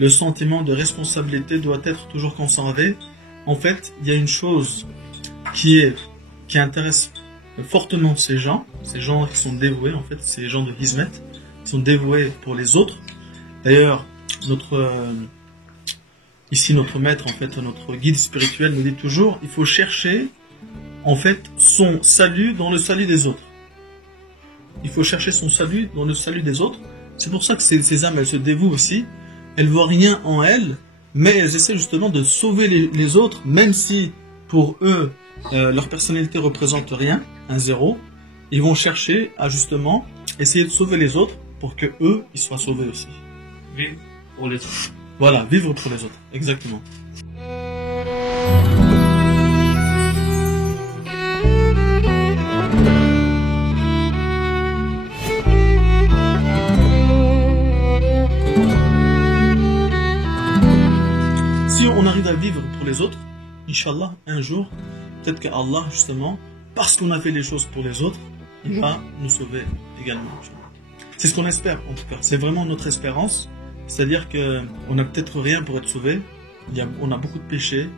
le sentiment de responsabilité doit être toujours conservé. En fait, il y a une chose qui intéresse fortement ces gens qui sont dévoués, en fait, ces gens de Hizmet, qui sont dévoués pour les autres. D'ailleurs, ici notre maître, en fait, notre guide spirituel nous dit toujours, il faut chercher, en fait, son salut dans le salut des autres. Il faut chercher son salut dans le salut des autres. C'est pour ça que ces âmes, elles se dévouent aussi. Elles ne voient rien en elles, mais elles essaient justement de sauver les autres, même si pour eux, leur personnalité représente rien, un zéro. Ils vont chercher à justement essayer de sauver les autres pour que eux, ils soient sauvés aussi. Vivre pour les autres. Voilà, vivre pour les autres, exactement. Si on arrive à vivre pour les autres, Inch'Allah, un jour, peut-être qu'Allah, justement, parce qu'on a fait les choses pour les autres, il va nous sauver également. C'est ce qu'on espère, en tout cas. C'est vraiment notre espérance. C'est-à-dire qu'on n'a peut-être rien pour être sauvé. On a beaucoup de péchés.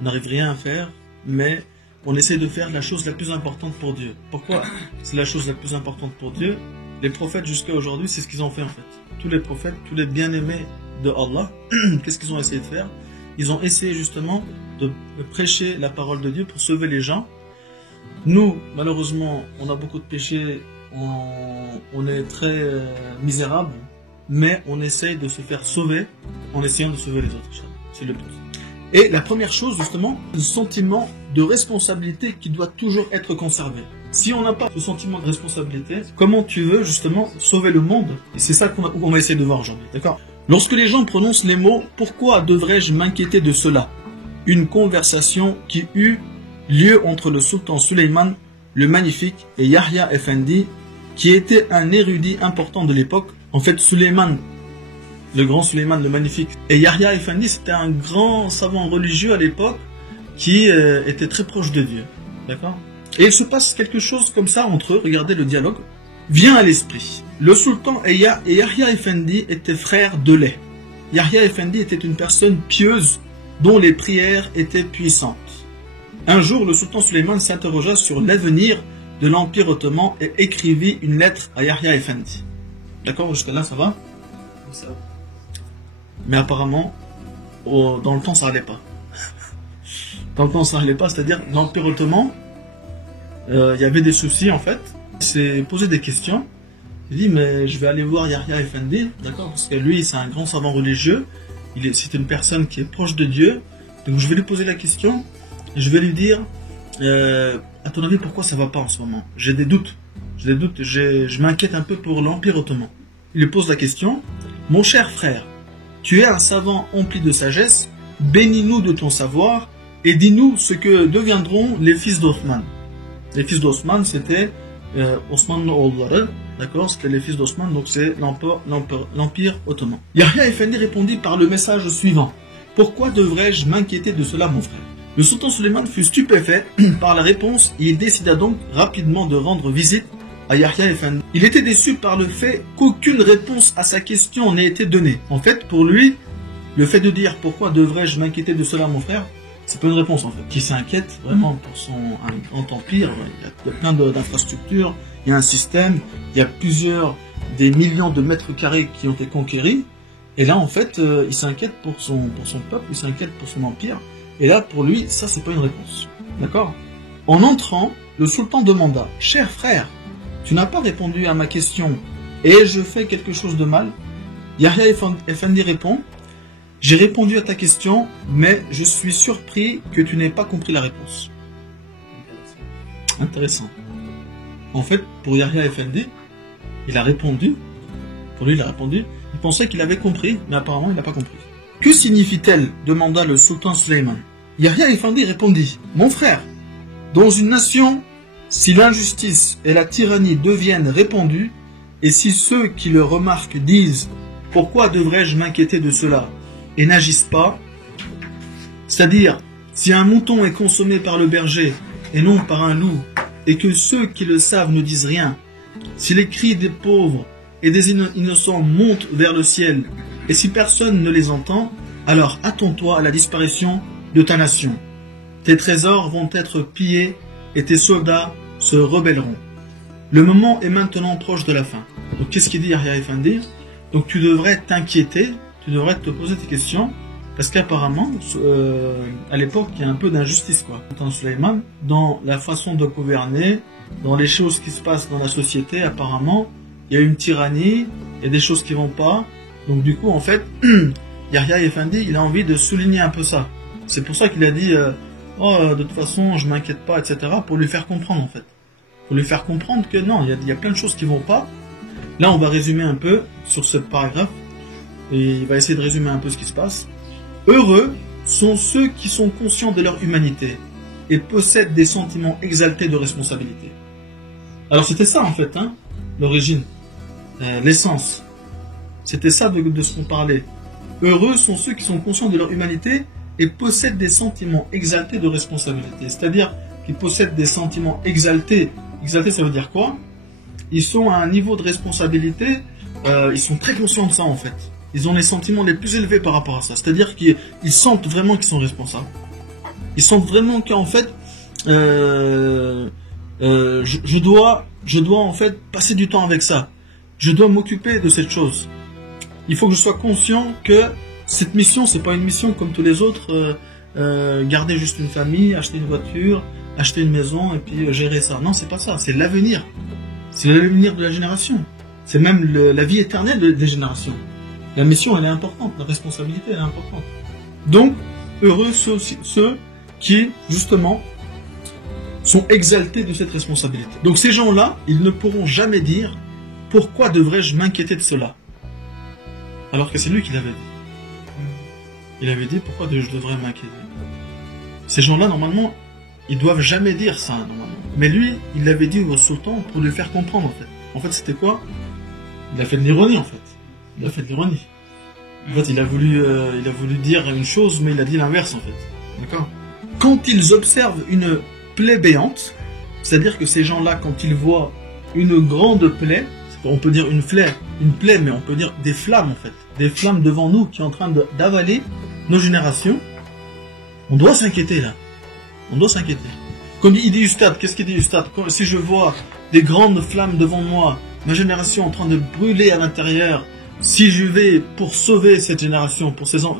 On n'arrive rien à faire. Mais on essaie de faire la chose la plus importante pour Dieu. Pourquoi c'est la chose la plus importante pour Dieu? Les prophètes, jusqu'à aujourd'hui, c'est ce qu'ils ont fait, en fait. Tous les prophètes, tous les bien-aimés de Allah, qu'est-ce qu'ils ont essayé de faire? Ils ont essayé, justement, de prêcher la parole de Dieu pour sauver les gens. Nous, malheureusement, on a beaucoup de péchés, on est très misérables, mais on essaye de se faire sauver en essayant de sauver les autres. C'est le but. Et la première chose, justement, le sentiment de responsabilité qui doit toujours être conservé. Si on n'a pas ce sentiment de responsabilité, comment tu veux, justement, sauver le monde? Et c'est ça qu'on va essayer de voir aujourd'hui, d'accord? Lorsque les gens prononcent les mots « Pourquoi devrais-je m'inquiéter de cela ?» Une conversation qui eut lieu entre le sultan Suleiman le Magnifique et Yahya Effendi, qui était un érudit important de l'époque. En fait, Suleiman, le grand Suleiman le Magnifique, et Yahya Effendi, c'était un grand savant religieux à l'époque qui était très proche de Dieu. D'accord? Et il se passe quelque chose comme ça entre eux. Regardez le dialogue. Vient à l'esprit. Le sultan et Yahya Effendi étaient frères de lait. Yahya Effendi était une personne pieuse dont les prières étaient puissantes. Un jour, le sultan Suleiman s'interrogea sur l'avenir de l'Empire ottoman et écrivit une lettre à Yahya Effendi. D'accord, jusqu'à là, ça va? Ça va. Mais apparemment, dans le temps, ça n'allait pas. Dans le temps, ça n'allait pas, c'est-à-dire l'Empire ottoman, il y avait des soucis en fait. Il s'est posé des questions. Il dit, mais je vais aller voir Yahya Effendi, d'accord? Parce que lui, c'est un grand savant religieux. C'est une personne qui est proche de Dieu. Donc je vais lui poser la question. Et je vais lui dire, à ton avis, pourquoi ça ne va pas en ce moment? J'ai des doutes. Je m'inquiète un peu pour l'Empire ottoman. Il lui pose la question. Mon cher frère, tu es un savant empli de sagesse. Bénis-nous de ton savoir et dis-nous ce que deviendront les fils d'Othman. Les fils d'Othman, c'était Osman Oğulları, d'accord? C'était les fils d'Othman, donc c'est l'Empire ottoman. Yahya Effendi répondit par le message suivant. Pourquoi devrais-je m'inquiéter de cela, mon frère? Le sultan Suleiman fut stupéfait par la réponse et il décida donc rapidement de rendre visite à Yahya Effendi. Il était déçu par le fait qu'aucune réponse à sa question n'ait été donnée. En fait, pour lui, le fait de dire pourquoi devrais-je m'inquiéter de cela, mon frère, c'est pas une réponse en fait. Qui s'inquiète vraiment pour un grand empire. Il y a plein d'infrastructures, il y a un système, il y a des millions de mètres carrés qui ont été conquéris. Et là, en fait, il s'inquiète pour son peuple, il s'inquiète pour son empire. Et là, pour lui, ça, c'est pas une réponse. D'accord? En entrant, le sultan demanda, « Cher frère, tu n'as pas répondu à ma question. Ai-je fait quelque chose de mal ?» Yahya Effendi répond, « J'ai répondu à ta question, mais je suis surpris que tu n'aies pas compris la réponse. » Intéressant. En fait, pour Yahya Effendi, il a répondu. Pour lui, il a répondu. Il pensait qu'il avait compris, mais apparemment, il n'a pas compris. « Que signifie-t-elle » demanda le sultan Suleiman. Yahya Effendi répondit, « Mon frère, dans une nation, si l'injustice et la tyrannie deviennent répandues, et si ceux qui le remarquent disent « Pourquoi devrais-je m'inquiéter de cela ?» et n'agissent pas, c'est-à-dire, si un mouton est consommé par le berger et non par un loup, et que ceux qui le savent ne disent rien, si les cris des pauvres et des innocents montent vers le ciel, et si personne ne les entend, alors attends-toi à la disparition de ta nation. Tes trésors vont être pillés et tes soldats se rebelleront. Le moment est maintenant proche de la fin. Donc qu'est-ce qu'il dit Yahya Effendi? Donc tu devrais t'inquiéter, tu devrais te poser des questions, parce qu'apparemment, à l'époque, il y a un peu d'injustice, quoi. Dans Sulayman, dans la façon de gouverner, dans les choses qui se passent dans la société, apparemment, il y a une tyrannie, il y a des choses qui vont pas. Donc du coup, en fait, Yahya Effendi, il a envie de souligner un peu ça. C'est pour ça qu'il a dit, de toute façon, je m'inquiète pas, etc., pour lui faire comprendre, en fait. Pour lui faire comprendre que non, il y a plein de choses qui vont pas. Là, on va résumer un peu sur ce paragraphe, et il va essayer de résumer un peu ce qui se passe. Heureux sont ceux qui sont conscients de leur humanité et possèdent des sentiments exaltés de responsabilité. Alors c'était ça en fait, hein, l'origine, l'essence. C'était ça de ce qu'on parlait. Heureux sont ceux qui sont conscients de leur humanité et possèdent des sentiments exaltés de responsabilité. C'est-à-dire qu'ils possèdent des sentiments exaltés. Exaltés, ça veut dire quoi? Ils sont à un niveau de responsabilité, ils sont très conscients de ça en fait. Ils ont les sentiments les plus élevés par rapport à ça. C'est-à-dire qu'ils sentent vraiment qu'ils sont responsables. Ils sentent vraiment qu'en fait, je dois en fait passer du temps avec ça. Je dois m'occuper de cette chose. Il faut que je sois conscient que cette mission, c'est pas une mission comme tous les autres, garder juste une famille, acheter une voiture, acheter une maison et puis gérer ça. Non, c'est pas ça. C'est l'avenir. C'est l'avenir de la génération. C'est même la vie éternelle des générations. La mission, elle est importante. La responsabilité, elle est importante. Donc, heureux ceux qui, justement, sont exaltés de cette responsabilité. Donc, ces gens-là, ils ne pourront jamais dire « Pourquoi devrais-je m'inquiéter de cela ?» Alors que c'est lui qui l'avait dit. Il avait dit « Pourquoi je devrais m'inquiéter ?» Ces gens-là, normalement, ils doivent jamais dire ça, normalement. Mais lui, il l'avait dit au sultan pour lui faire comprendre, en fait. En fait, c'était quoi? Il a fait de l'ironie, en fait. Il a fait de l'ironie. En fait, il a voulu dire une chose, mais il a dit l'inverse, en fait. D'accord? Quand ils observent une plaie béante, c'est-à-dire que ces gens-là, quand ils voient une grande plaie, on peut dire une plaie, mais on peut dire des flammes, en fait. Des flammes devant nous qui sont en train d'avaler nos générations, on doit s'inquiéter, là. On doit s'inquiéter. Comme il dit Ustad, qu'est-ce qu'il dit Ustad? Si je vois des grandes flammes devant moi, ma génération en train de brûler à l'intérieur, si je vais pour sauver cette génération,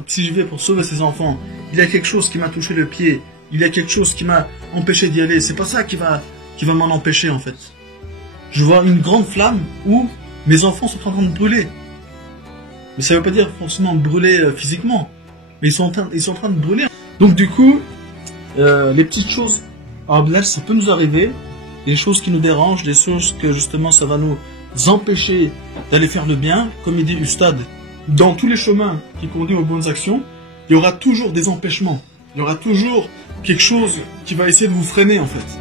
si je vais pour sauver ces enfants, il y a quelque chose qui m'a touché le pied, il y a quelque chose qui m'a empêché d'y aller, c'est pas ça qui va m'en empêcher en fait. Je vois une grande flamme où mes enfants sont en train de brûler. Mais ça veut pas dire forcément brûler physiquement, mais ils sont en train de brûler. Donc du coup, les petites choses, là, ça peut nous arriver, des choses qui nous dérangent, des choses que justement ça va nous empêcher d'aller faire le bien, comme il dit Ustad. Dans tous les chemins qui conduisent aux bonnes actions, il y aura toujours des empêchements. Il y aura toujours quelque chose qui va essayer de vous freiner en fait.